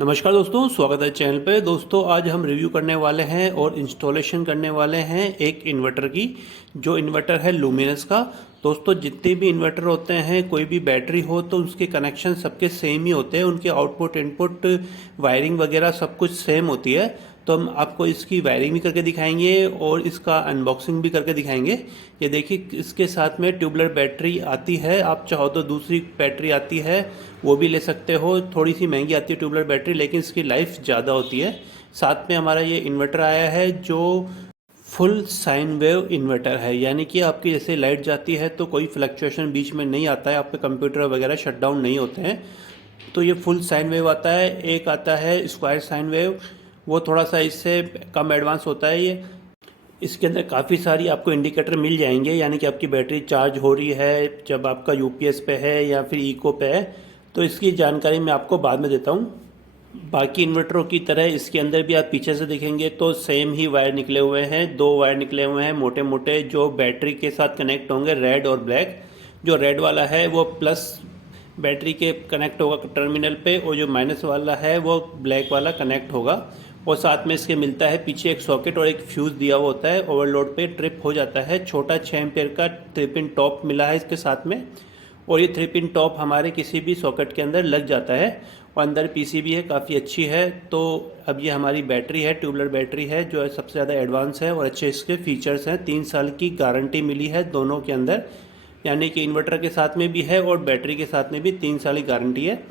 नमस्कार दोस्तों, स्वागत है चैनल पे। दोस्तों आज हम रिव्यू करने वाले हैं और इंस्टॉलेशन करने वाले हैं एक इन्वर्टर की, जो इन्वर्टर है लुमिनस का। दोस्तों जितने भी इन्वर्टर होते हैं, कोई भी बैटरी हो तो उसके कनेक्शन सबके सेम ही होते हैं, उनके आउटपुट इनपुट वायरिंग वगैरह सब कुछ सेम होती है। तो हम आपको इसकी वायरिंग भी करके दिखाएंगे और इसका अनबॉक्सिंग भी करके दिखाएंगे। ये देखिए, इसके साथ में ट्यूबलर बैटरी आती है, आप चाहो तो दूसरी बैटरी आती है वो भी ले सकते हो। थोड़ी सी महंगी आती है ट्यूबलर बैटरी, लेकिन इसकी लाइफ ज़्यादा होती है। साथ में हमारा ये इन्वर्टर आया है जो फुल साइन वेव इन्वर्टर है, यानी कि आपकी जैसे लाइट जाती है तो कोई फ्लक्चुएशन बीच में नहीं आता है, आपके कंप्यूटर वगैरह शट डाउन नहीं होते हैं। तो ये फुल साइन वेव आता है। एक आता है स्क्वायर साइन वेव, वो थोड़ा सा इससे कम एडवांस होता है। ये इसके अंदर काफ़ी सारी आपको इंडिकेटर मिल जाएंगे, यानी कि आपकी बैटरी चार्ज हो रही है, जब आपका यूपीएस पे है या फिर इको पे है। तो इसकी जानकारी मैं आपको बाद में देता हूँ। बाकी इन्वर्टरों की तरह इसके अंदर भी आप पीछे से देखेंगे तो सेम ही वायर निकले हुए हैं। दो वायर निकले हुए हैं मोटे मोटे, जो बैटरी के साथ कनेक्ट होंगे, रेड और ब्लैक। जो रेड वाला है वो प्लस बैटरी के कनेक्ट होगा टर्मिनल पे, और जो माइनस वाला है वो ब्लैक वाला कनेक्ट होगा। और साथ में इसके मिलता है पीछे एक सॉकेट और एक फ्यूज़ दिया हुआ होता है, ओवरलोड पे ट्रिप हो जाता है। छोटा 6 एम्पेयर का 3 पिन टॉप मिला है इसके साथ में, और ये 3 पिन टॉप हमारे किसी भी सॉकेट के अंदर लग जाता है। और अंदर पीसीबी है, काफ़ी अच्छी है। तो अब ये हमारी बैटरी है, ट्यूबलर बैटरी है, जो है सबसे ज़्यादा एडवांस है और अच्छे इसके फीचर्स हैं। 3 साल की गारंटी मिली है दोनों के अंदर, यानी कि इन्वर्टर के साथ में भी है और बैटरी के साथ में भी 3 साल की गारंटी है।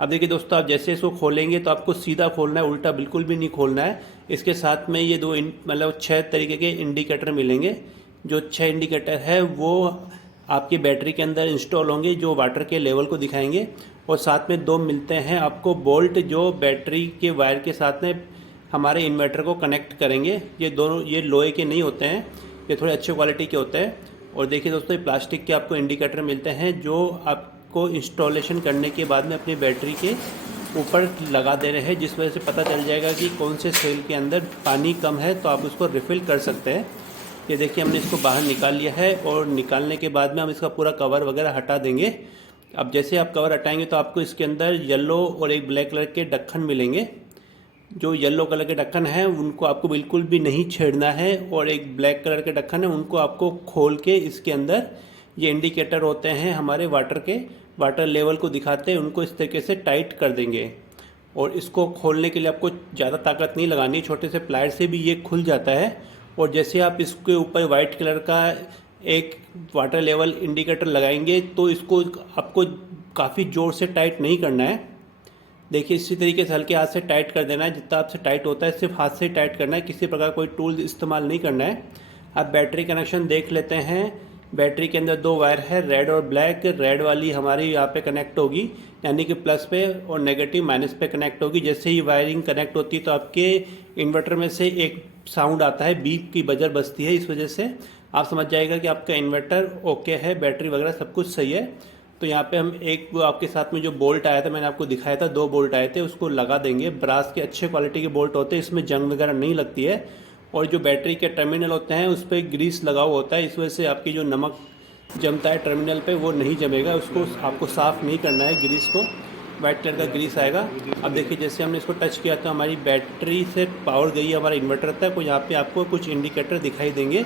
अब देखिए दोस्तों, आप जैसे इसको खोलेंगे तो आपको सीधा खोलना है, उल्टा बिल्कुल भी नहीं खोलना है। इसके साथ में ये दो मतलब 6 तरीके के इंडिकेटर मिलेंगे। जो 6 इंडिकेटर है वो आपकी बैटरी के अंदर इंस्टॉल होंगे, जो वाटर के लेवल को दिखाएंगे। और साथ में 2 मिलते हैं आपको बोल्ट, जो बैटरी के वायर के साथ में हमारे इन्वर्टर को कनेक्ट करेंगे। ये दोनों ये लोहे के नहीं होते हैं, ये थोड़े अच्छे क्वालिटी के होते हैं। और देखिए दोस्तों, ये प्लास्टिक के आपको इंडिकेटर मिलते हैं, जो आपको इंस्टॉलेशन करने के बाद में अपनी बैटरी के ऊपर लगा दे रहे हैं, जिस वजह से पता चल जाएगा कि कौन से सेल के अंदर पानी कम है, तो आप उसको रिफ़िल कर सकते हैं। ये देखिए, हमने इसको बाहर निकाल लिया है, और निकालने के बाद में हम इसका पूरा कवर वगैरह हटा देंगे। अब जैसे आप कवर हटाएंगे तो आपको इसके अंदर येलो और एक ब्लैक कलर के ढक्कन मिलेंगे। जो येलो कलर के ढक्कन हैं उनको आपको बिल्कुल भी नहीं छेड़ना है, और एक ब्लैक कलर के ढक्कन है उनको आपको खोल के इसके अंदर ये इंडिकेटर होते हैं हमारे वाटर के, वाटर लेवल को दिखाते हैं, उनको इस तरीके से टाइट कर देंगे। और इसको खोलने के लिए आपको ज़्यादा ताकत नहीं लगानी, छोटे से प्लायर से भी ये खुल जाता है। और जैसे आप इसके ऊपर वाइट कलर का एक वाटर लेवल इंडिकेटर लगाएंगे तो इसको आपको काफ़ी ज़ोर से टाइट नहीं करना है। देखिए, इसी तरीके से हल्के हाथ से टाइट कर देना है, जितना आपसे टाइट होता है सिर्फ हाथ से टाइट करना है, किसी प्रकार कोई टूल इस्तेमाल नहीं करना है। अब बैटरी कनेक्शन देख लेते हैं। बैटरी के अंदर 2 वायर है, रेड और ब्लैक। रेड वाली हमारी यहाँ पे कनेक्ट होगी, यानी कि प्लस पे, और नेगेटिव माइनस पे कनेक्ट होगी। जैसे ही वायरिंग कनेक्ट होती है तो आपके इन्वर्टर में से एक साउंड आता है, बीप की बजर बजती है। इस वजह से आप समझ जाएगा कि आपका इन्वर्टर ओके है, बैटरी वगैरह सब कुछ सही है। तो यहाँ पे हम एक, वो आपके साथ में जो बोल्ट आया था मैंने आपको दिखाया था, 2 बोल्ट आए थे, उसको लगा देंगे। ब्रास के अच्छे क्वालिटी के बोल्ट होते हैं, इसमें जंग वगैरह नहीं लगती है। और जो बैटरी के टर्मिनल होते हैं उस पर ग्रीस लगा हुआ होता है, इस वजह से आपकी जो नमक जमता है टर्मिनल पे वो नहीं जमेगा। उसको आपको साफ़ नहीं करना है, ग्रीस को। वाइट कलर का ग्रीस आएगा। अब देखिए, जैसे हमने इसको टच किया तो हमारी बैटरी से पावर गई है हमारा इन्वर्टर तक, और यहाँ पे आपको कुछ इंडिकेटर दिखाई देंगे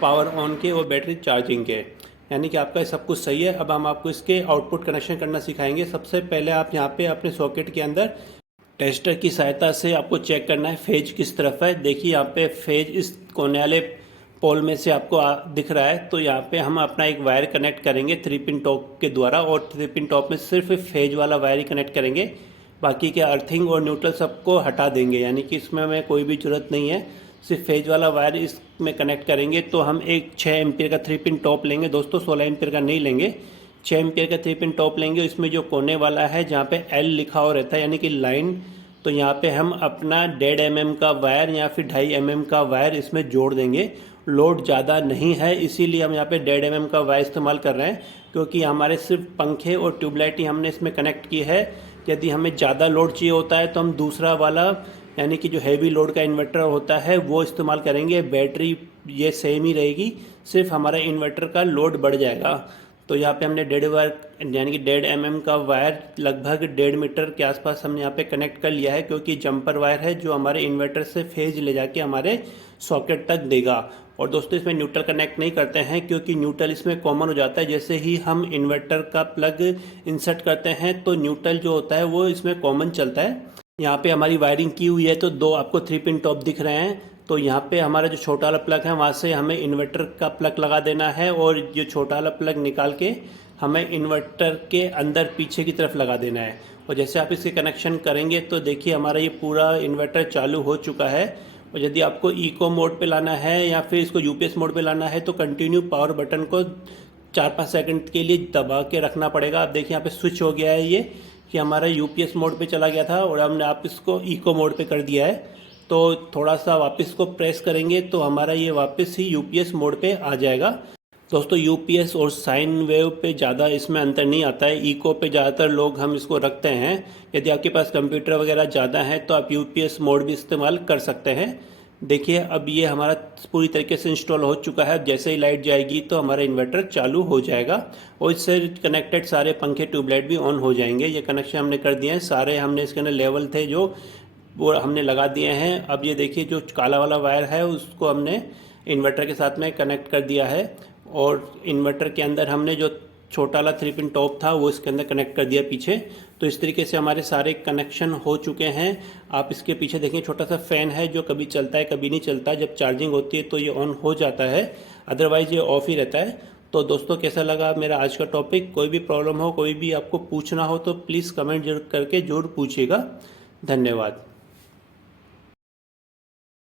पावर ऑन के और बैटरी चार्जिंग के, यानी कि आपका सब कुछ सही है। अब हम आपको इसके आउटपुट कनेक्शन करना सिखाएंगे। सबसे पहले आप यहाँ पे अपने सॉकेट के अंदर टेस्टर की सहायता से आपको चेक करना है फेज किस तरफ है। देखिए, यहाँ पे फेज इस कोने वाले पोल में से आपको दिख रहा है, तो यहाँ पे हम अपना एक वायर कनेक्ट करेंगे 3 पिन टॉप के द्वारा, और 3 पिन टॉप में सिर्फ फेज वाला वायर ही कनेक्ट करेंगे। बाकी के अर्थिंग और न्यूट्रल सबको हटा देंगे, यानी कि इसमें हमें कोई भी ज़रूरत नहीं है, सिर्फ फेज वाला वायर इसमें कनेक्ट करेंगे। तो हम एक 6 एम्पियर का 3 पिन टॉप लेंगे दोस्तों, 16 एम्पियर का नहीं लेंगे, 6 एम्पियर का 3 पिन टॉप लेंगे। इसमें जो कोने वाला है जहाँ पे एल लिखा हुआ रहता है, यानी कि लाइन, तो यहाँ पे हम अपना 1.5 mm का वायर या फिर 2.5 mm का वायर इसमें जोड़ देंगे। लोड ज़्यादा नहीं है, इसीलिए हम यहाँ पे 1.5 mm का वायर इस्तेमाल कर रहे हैं, क्योंकि हमारे सिर्फ पंखे और ट्यूबलाइट ही हमने इसमें कनेक्ट की है। यदि हमें ज़्यादा लोड चाहिए होता है तो हम दूसरा वाला, यानी कि जो हैवी लोड का इन्वर्टर होता है वो इस्तेमाल करेंगे। बैटरी ये सेम ही रहेगी, सिर्फ हमारा इन्वर्टर का लोड बढ़ जाएगा। तो यहाँ पे हमने 1.5 वायर यानी कि 1.5 mm का वायर लगभग 1.5 मीटर के आसपास हमने यहाँ पे कनेक्ट कर लिया है, क्योंकि जंपर वायर है जो हमारे इन्वर्टर से फेज ले जाके हमारे सॉकेट तक देगा। और दोस्तों इसमें न्यूट्रल कनेक्ट नहीं करते हैं, क्योंकि न्यूट्रल इसमें कॉमन हो जाता है। जैसे ही हम इन्वर्टर का प्लग इंसर्ट करते हैं तो न्यूट्रल जो होता है वो इसमें कॉमन चलता है। यहाँ पे हमारी वायरिंग की हुई है तो 2 आपको 3 पिन टॉप दिख रहे हैं। तो यहाँ पे हमारा जो छोटा वाला प्लग है वहाँ से हमें इन्वर्टर का प्लग लगा देना है, और ये छोटा वाला प्लग निकाल के हमें इन्वर्टर के अंदर पीछे की तरफ लगा देना है। और जैसे आप इसके कनेक्शन करेंगे तो देखिए हमारा ये पूरा इन्वर्टर चालू हो चुका है। और यदि आपको इको मोड पे लाना है या फिर इसको यूपीएस मोड पे लाना है तो कंटिन्यू पावर बटन को 4-5 सेकंड के लिए दबा के रखना पड़ेगा। आप देखिए यहाँ पे स्विच हो गया है ये कि हमारा यूपीएस मोड पे चला गया था और हमने आप इसको इको मोड पे कर दिया है। तो थोड़ा सा वापस को प्रेस करेंगे तो हमारा ये वापस ही यूपीएस मोड पे आ जाएगा। दोस्तों यूपीएस और साइन वेव पे ज़्यादा इसमें अंतर नहीं आता है। इको पे ज़्यादातर लोग हम इसको रखते हैं। यदि आपके पास कंप्यूटर वगैरह ज़्यादा है तो आप यूपीएस मोड भी इस्तेमाल कर सकते हैं। देखिए अब ये हमारा पूरी तरीके से इंस्टॉल हो चुका है। जैसे ही लाइट जाएगी तो हमारा इन्वर्टर चालू हो जाएगा और इससे कनेक्टेड सारे पंखे ट्यूबलाइट भी ऑन हो जाएंगे। ये कनेक्शन हमने कर दिए हैं सारे, हमने इसके अंदर लेवल थे जो वो हमने लगा दिए हैं। अब ये देखिए जो काला वाला वायर है उसको हमने इन्वर्टर के साथ में कनेक्ट कर दिया है, और इन्वर्टर के अंदर हमने जो छोटा वाला 3 पिन टॉप था वो इसके अंदर कनेक्ट कर दिया पीछे। तो इस तरीके से हमारे सारे कनेक्शन हो चुके हैं। आप इसके पीछे देखें छोटा सा फ़ैन है जो कभी चलता है कभी नहीं चलता। जब चार्जिंग होती है तो ये ऑन हो जाता है, अदरवाइज़ ये ऑफ ही रहता है। तो दोस्तों कैसा लगा मेरा आज का टॉपिक? कोई भी प्रॉब्लम हो, कोई भी आपको पूछना हो तो प्लीज़ कमेंट जरूर करके ज़रूर पूछिएगा। धन्यवाद।